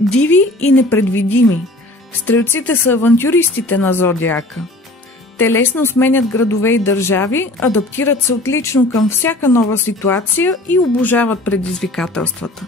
Диви и непредвидими. Стрелците са авантюристите на зодиака. Те лесно сменят градове и държави, адаптират се отлично към всяка нова ситуация и обожават предизвикателствата.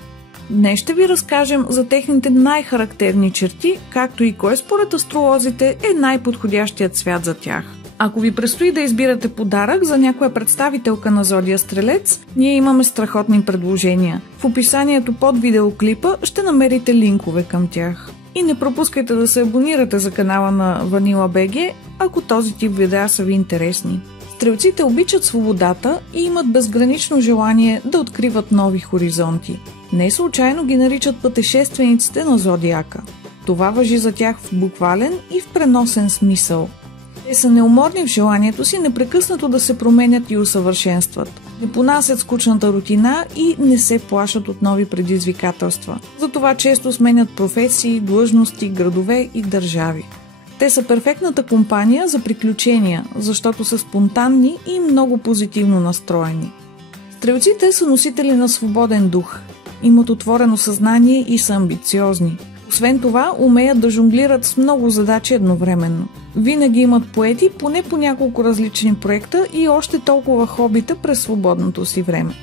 Днес ще ви разкажем за техните най-характерни черти, както и кой според астролозите е най-подходящият свят за тях. Ако ви предстои да избирате подарък за някоя представителка на Зодия Стрелец, ние имаме страхотни предложения. В описанието под видеоклипа ще намерите линкове към тях. И не пропускайте да се абонирате за канала на Vanilla BG, ако този тип видеа са ви интересни. Стрелците обичат свободата и имат безгранично желание да откриват нови хоризонти. Не случайно ги наричат пътешествениците на зодиака. Това важи за тях в буквален и в преносен смисъл. Те са неуморни в желанието си непрекъснато да се променят и усъвършенстват. Не понасят скучната рутина и не се плашат от нови предизвикателства. Затова често сменят професии, длъжности, градове и държави. Те са перфектната компания за приключения, защото са спонтанни и много позитивно настроени. Стрелците са носители на свободен дух, имат отворено съзнание и са амбициозни. Освен това, умеят да жонглират с много задачи едновременно. Винаги имат поети поне по няколко различни проекта и още толкова хобита през свободното си време.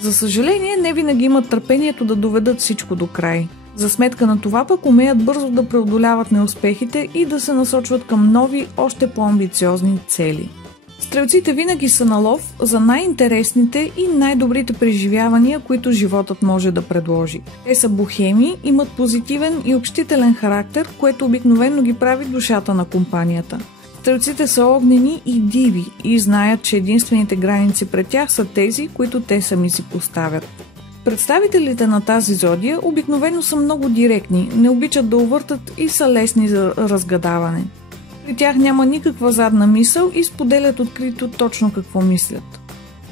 За съжаление, не винаги имат търпението да доведат всичко до край. За сметка на това пък умеят бързо да преодоляват неуспехите и да се насочват към нови, още по-амбициозни цели. Стрелците винаги са на лов за най-интересните и най-добрите преживявания, които животът може да предложи. Те са бохеми, имат позитивен и общителен характер, което обикновено ги прави душата на компанията. Стрелците са огнени и диви и знаят, че единствените граници пред тях са тези, които те сами си поставят. Представителите на тази зодия обикновено са много директни, не обичат да увъртат и са лесни за разгадаване. При тях няма никаква задна мисъл и споделят открито точно какво мислят.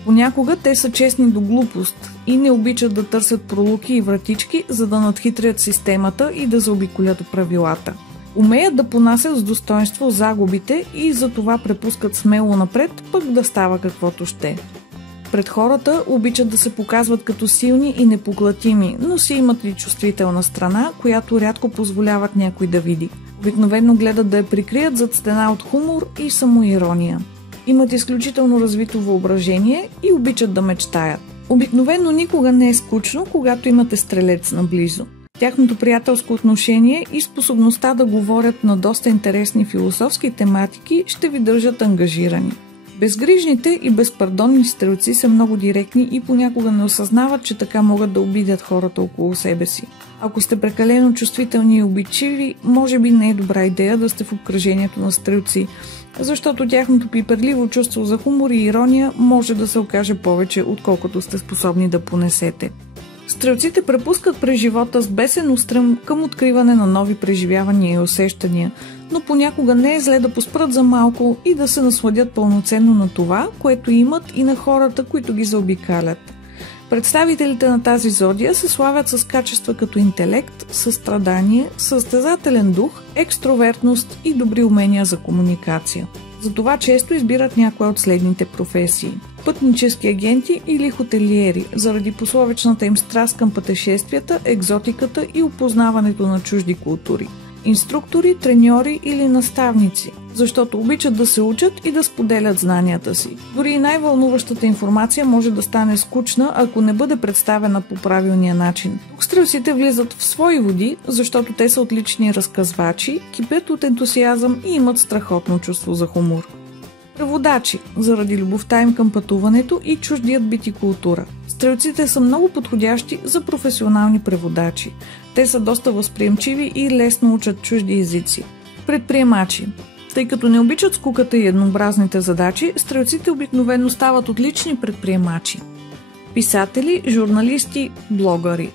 Понякога те са честни до глупост и не обичат да търсят пролуки и вратички, за да надхитрят системата и да заобиколят правилата. Умеят да понасят с достоинство загубите и затова препускат смело напред, пък да става каквото ще. Пред хората обичат да се показват като силни и непоглътими, но си имат и чувствителна страна, която рядко позволяват някой да види. Обикновено гледат да я прикрият зад стена от хумор и самоирония. Имат изключително развито въображение и обичат да мечтаят. Обикновено никога не е скучно, когато имате стрелец наблизо. Тяхното приятелско отношение и способността да говорят на доста интересни философски тематики ще ви държат ангажирани. Безгрижните и безпардонни стрелци са много директни и понякога не осъзнават, че така могат да обидят хората около себе си. Ако сте прекалено чувствителни и обидчиви, може би не е добра идея да сте в обкръжението на стрелци, защото тяхното пиперливо чувство за хумор и ирония може да се окаже повече, отколкото сте способни да понесете. Стрелците препускат през живота с бесен устрем към откриване на нови преживявания и усещания, но понякога не е зле да поспрат за малко и да се насладят пълноценно на това, което имат и на хората, които ги заобикалят. Представителите на тази зодия се славят с качества като интелект, състрадание, състезателен дух, екстровертност и добри умения за комуникация. Затова често избират някоя от следните професии: пътнически агенти или хотелиери, заради пословичната им страст към пътешествията, екзотиката и опознаването на чужди култури. Инструктори, треньори или наставници, защото обичат да се учат и да споделят знанията си. Дори и най-вълнуващата информация може да стане скучна, ако не бъде представена по правилния начин. Тук стрелците влизат в свои води, защото те са отлични разказвачи, кипят от ентусиазъм и имат страхотно чувство за хумор. Преводачи, заради любовта им към пътуването и чуждият бит и култура. Стрелците са много подходящи за професионални преводачи. Те са доста възприемчиви и лесно учат чужди езици. Предприемачи. Тъй като не обичат скуката и еднообразните задачи, стрелците обикновено стават отлични предприемачи. Писатели, журналисти, блогъри.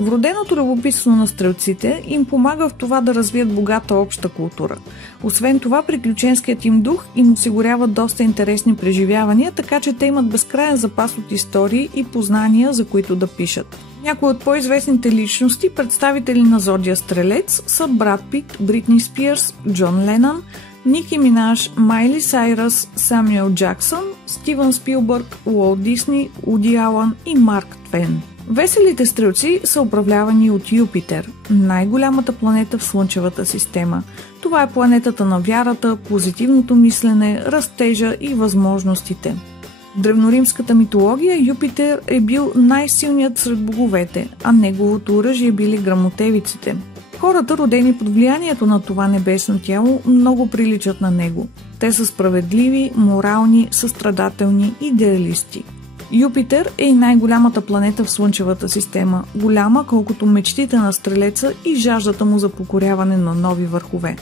Вроденото любопитство на стрелците им помага в това да развият богата обща култура. Освен това, приключенският им дух им осигурява доста интересни преживявания, така че те имат безкрайен запас от истории и познания, за които да пишат. Някои от по-известните личности, представители на Зодия Стрелец, са Брад Пит, Бритни Спирс, Джон Ленън, Ники Минаж, Майли Сайръс, Самюел Джаксън, Стивън Спилбърг, Уолт Дисни, Уди Алън и Марк Твен. Веселите стрелци са управлявани от Юпитер, най-голямата планета в Слънчевата система. Това е планетата на вярата, позитивното мислене, растежа и възможностите. В древноримската митология Юпитер е бил най-силният сред боговете, а неговото оръжие били гръмотевиците. Хората, родени под влиянието на това небесно тяло, много приличат на него. Те са справедливи, морални, състрадателни, идеалисти. Юпитер е и най-голямата планета в Слънчевата система, голяма колкото мечтите на стрелеца и жаждата му за покоряване на нови върхове.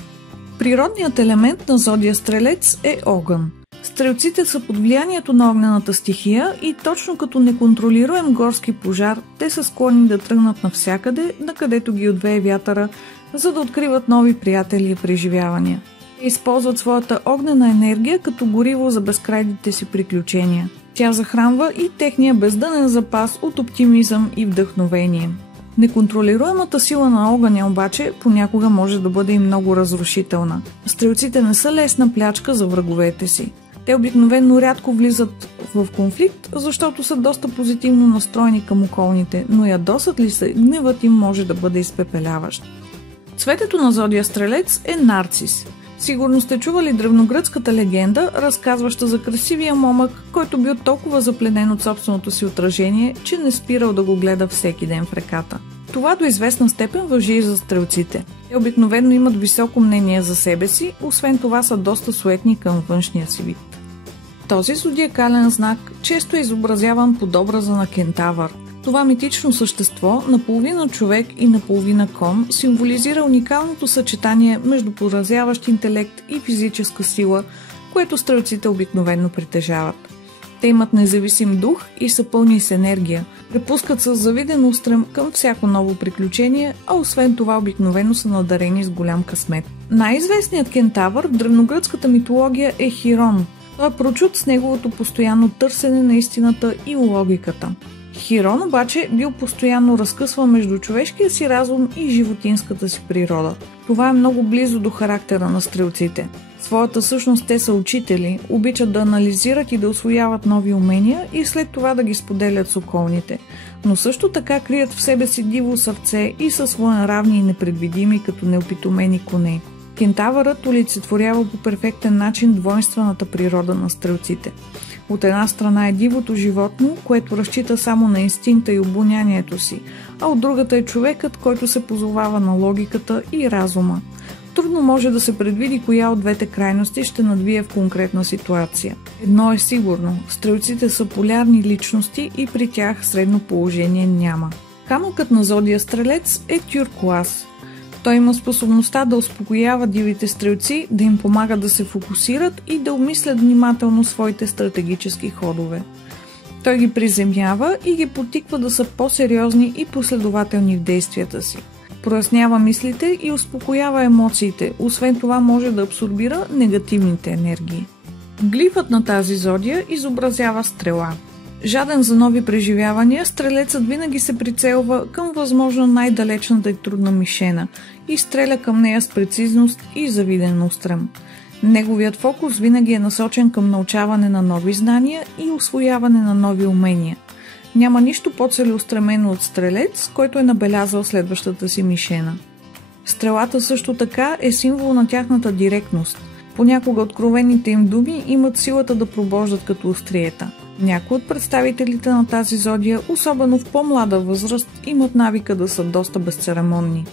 Природният елемент на зодия Стрелец е огън. Стрелците са под влиянието на огнената стихия и точно като неконтролируем горски пожар, те са склонни да тръгнат навсякъде, накъдето ги отвее вятъра, за да откриват нови приятели и преживявания. Те използват своята огнена енергия като гориво за безкрайните си приключения. Тя захранва и техния бездънен запас от оптимизъм и вдъхновение. Неконтролируемата сила на огъня обаче понякога може да бъде и много разрушителна. Стрелците не са лесна плячка за враговете си. Те обикновено рядко влизат в конфликт, защото са доста позитивно настроени към околните, но ядосат ли се, гневът им може да бъде изпепеляващ. Цветето на зодия Стрелец е нарцис. Сигурно сте чували древногръцката легенда, разказваща за красивия момък, който бил толкова запленен от собственото си отражение, че не спирал да го гледа всеки ден в реката. Това до известна степен важи и за стрелците. Те обикновено имат високо мнение за себе си, освен това са доста суетни към външния си вид. Този зодиакален знак често е изобразяван под образа на кентавър. Това митично същество, наполовина човек и наполовина кон, символизира уникалното съчетание между поразяващ интелект и физическа сила, което стрелците обикновено притежават. Те имат независим дух и са пълни с енергия, препускат с завиден устрем към всяко ново приключение, а освен това обикновено са надарени с голям късмет. Най-известният кентавър в древногръцката митология е Хирон. Той е прочут с неговото постоянно търсене на истината и логиката. Хирон обаче бил постоянно разкъсван между човешкия си разум и животинската си природа. Това е много близо до характера на стрелците. Своята същност те са учители, обичат да анализират и да усвояват нови умения и след това да ги споделят с околните. Но също така крият в себе си диво сърце и са своенравни и непредвидими като неопитомени коне. Кентавърът олицетворява по перфектен начин двойствената природа на стрелците. От една страна е дивото животно, което разчита само на инстинкта и обонянието си, а от другата е човекът, който се позовава на логиката и разума. Трудно може да се предвиди коя от двете крайности ще надвие в конкретна ситуация. Едно е сигурно – стрелците са полярни личности и при тях средно положение няма. Камъкът на зодия Стрелец е тюркоаз. Той има способността да успокоява дивите стрелци, да им помага да се фокусират и да обмислят внимателно своите стратегически ходове. Той ги приземява и ги потиква да са по-сериозни и последователни в действията си. Прояснява мислите и успокоява емоциите, освен това може да абсорбира негативните енергии. Глифът на тази зодия изобразява стрела. Жаден за нови преживявания, стрелецът винаги се прицелва към възможно най-далечната и трудна мишена и стреля към нея с прецизност и завиден устрем. Неговият фокус винаги е насочен към научаване на нови знания и усвояване на нови умения. Няма нищо по-целеустремено от стрелец, който е набелязал следващата си мишена. Стрелата също така е символ на тяхната директност. Понякога откровените им думи имат силата да пробождат като остриета. Някои от представителите на тази зодия, особено в по-млада възраст, имат навика да са доста безцеремонни.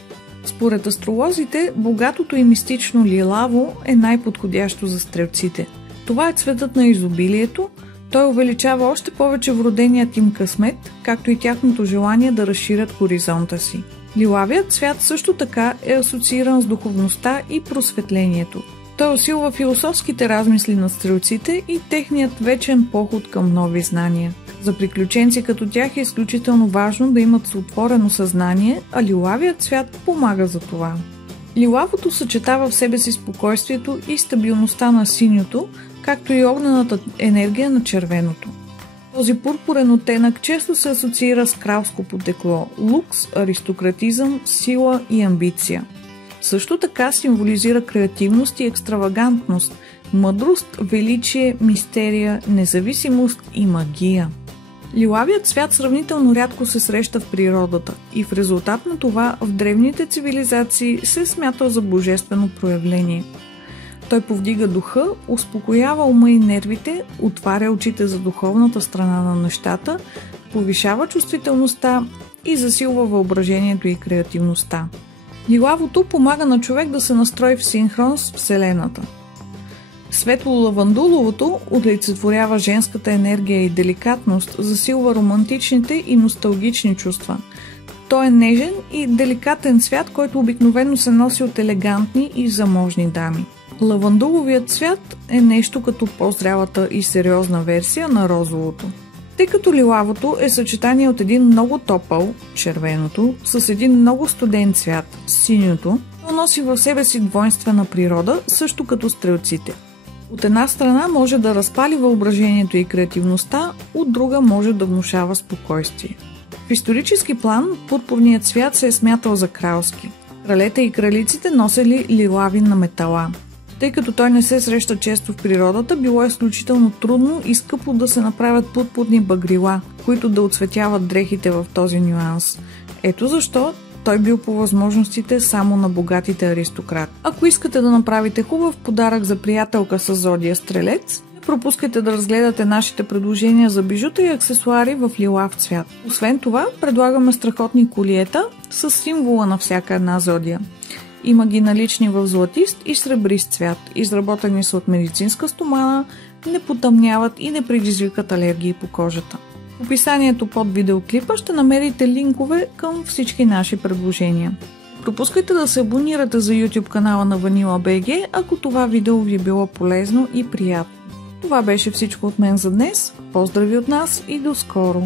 Според астролозите, богатото и мистично лилаво е най-подходящо за стрелците. Това е цветът на изобилието, той увеличава още повече вроденият им късмет, както и тяхното желание да разширят хоризонта си. Лилавият цвят също така е асоцииран с духовността и просветлението. Той усилва философските размисли на стрелците и техният вечен поход към нови знания. За приключенци като тях е изключително важно да имат отворено съзнание, а лилавият цвят помага за това. Лилавото съчетава в себе си спокойствието и стабилността на синьото, както и огнената енергия на червеното. Този пурпурен оттенък често се асоциира с кралско потекло, лукс, аристократизъм, сила и амбиция. Също така символизира креативност и екстравагантност, мъдрост, величие, мистерия, независимост и магия. Лилавият цвят сравнително рядко се среща в природата и в резултат на това в древните цивилизации се смята за божествено проявление. Той повдига духа, успокоява ума и нервите, отваря очите за духовната страна на нещата, повишава чувствителността и засилва въображението и креативността. Лилавото помага на човек да се настрои в синхрон с Вселената. Светло-лавандуловото олицетворява женската енергия и деликатност, засилва романтичните и носталгични чувства. Той е нежен и деликатен цвят, който обикновено се носи от елегантни и заможни дами. Лавандуловият цвят е нещо като по-зрялата и сериозна версия на розовото. Тъй като лилавото е съчетание от един много топъл, червеното, с един много студен цвят, синьото, то носи в себе си двойствена природа, също като стрелците. От една страна може да разпали въображението и креативността, от друга може да внушава спокойствие. В исторически план пурпурният цвят се е смятал за кралски. Кралете и кралиците носели лилави на метала. Тъй като той не се среща често в природата, било изключително трудно и скъпо да се направят пурпурни багрила, които да оцветяват дрехите в този нюанс. Ето защо той бил по възможностите само на богатите аристократи. Ако искате да направите хубав подарък за приятелка с зодия Стрелец, не пропускайте да разгледате нашите предложения за бижута и аксесуари в лилав цвят. Освен това, предлагаме страхотни колиета с символа на всяка една зодия. Има ги налични в златист и сребрист цвят, изработени са от медицинска стомана, не потъмняват и не предизвикат алергии по кожата. В описанието под видеоклипа ще намерите линкове към всички наши предложения. Пропускайте да се абонирате за YouTube канала на Vanilla BG, ако това видео ви е било полезно и приятно. Това беше всичко от мен за днес. Поздрави от нас и до скоро!